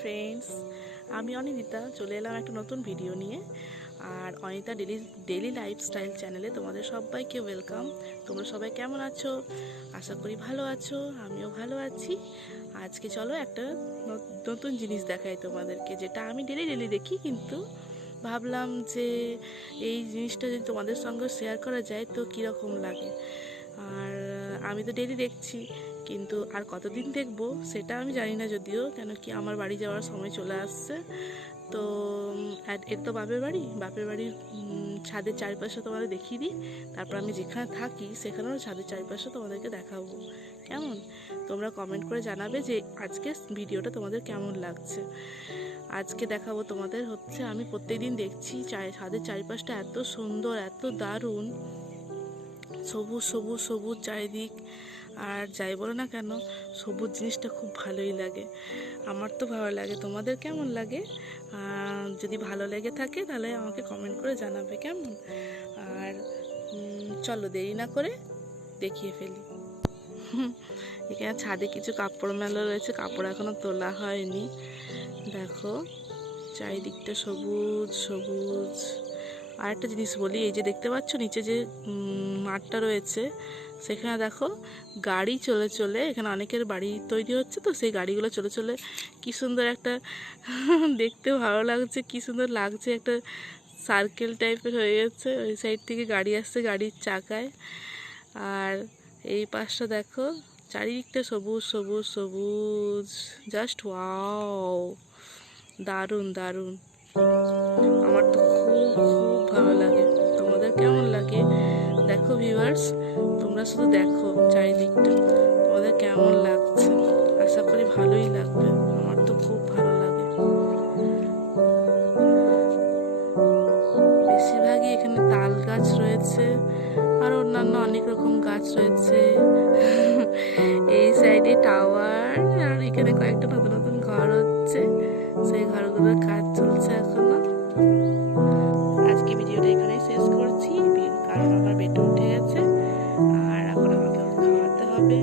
Friends, আমি অনিন্দিতা চলে এলাম একটা নতুন ভিডিও নিয়ে। আর অনিতা ডেলি লাইফস্টাইল চ্যানেলে তোমাদের সবাইকে ওয়েলকাম। তোমরা সবাই কেমন আছো? আশা করি ভালো আছো, আমিও ভালো আছি। আজকে চলো একটা নতুন জিনিস দেখাই তোমাদেরকে, যেটা আমি ডেলি দেখি, কিন্তু ভাবলাম যে এই জিনিসটা যদি তোমাদের সঙ্গে শেয়ার করা যায় তো কীরকম লাগে। আর আমি তো ডেলি দেখছি, কিন্তু আর কতদিন দেখব সেটা আমি জানি না, যদিও কেন কি আমার বাড়ি যাওয়ার সময় চলে আসছে। তো এর তো বাপের বাড়ির ছাদের চারপাশে তোমাদের দেখিয়ে দিই। তারপর আমি যেখানে থাকি সেখানেও ছাদের চারপাশে তোমাদেরকে দেখাবো। কেমন? তোমরা কমেন্ট করে জানাবে যে আজকে ভিডিওটা তোমাদের কেমন লাগছে। আজকে দেখাবো তোমাদের হচ্ছে, আমি প্রত্যেকদিন দেখছি ছাদের চারিপাশটা এত সুন্দর, এত দারুণ, সবুজ সবুজ সবুজ চারিদিক। আর যাই বলো না কেন, সবুজ জিনিসটা খুব ভালোই লাগে। আমার তো ভালো লাগে, তোমাদের কেমন লাগে? যদি ভালো লেগে থাকে তাহলে আমাকে কমেন্ট করে জানাবে, কেমন? আর চলো দেরি না করে দেখিয়ে ফেলি। এখানে ছাদে কিছু কাপড় মেলা রয়েছে, কাপড় এখনো তোলা হয়নি। দেখো চারিদিকটা সবুজ সবুজ। আর একটা জিনিস বলি, এই যে দেখতে পাচ্ছ নিচে যে মাঠটা রয়েছে, সেখানে দেখো গাড়ি চলে চলে, এখানে অনেকের বাড়ি তৈরি হচ্ছে, তো সেই গাড়িগুলো চলে চলে কি সুন্দর একটা দেখতে ভালো লাগছে, কি সুন্দর লাগছে, একটা সার্কেল টাইপের হয়ে গেছে। ওই সাইড থেকে গাড়ি আসছে গাড়ির চাকায়। আর এই পাশটা দেখো চারিদিকটা সবুজ সবুজ সবুজ, জাস্ট ওয়াও, দারুণ দারুণ। আমার তো খুব খুব ভালো লাগে। তোমাদের কেমন লাগে? দেখো ভিউয়ার্স, তোমরা শুধু দেখো চারিদিকটা তোমাদের কেমন লাগছে। আশা করি ভালোই লাগবে, আমার তো খুব ভালো লাগে। বেশিরভাগই এখানে তাল গাছ রয়েছে, আর অন্যান্য অনেক রকম গাছ রয়েছে। এই সাইডে টাওয়ার, আর এখানে কয়েকটা নতুন নতুন ঘর হচ্ছে, সেই ঘরগুলোর কাজ চলছে এখনো। আজকে ভিডিওটা এখানেই শেষ করছি, কারণ আমার বেটে উঠে গেছে আর এখন আমাকে খাওয়াতে হবে।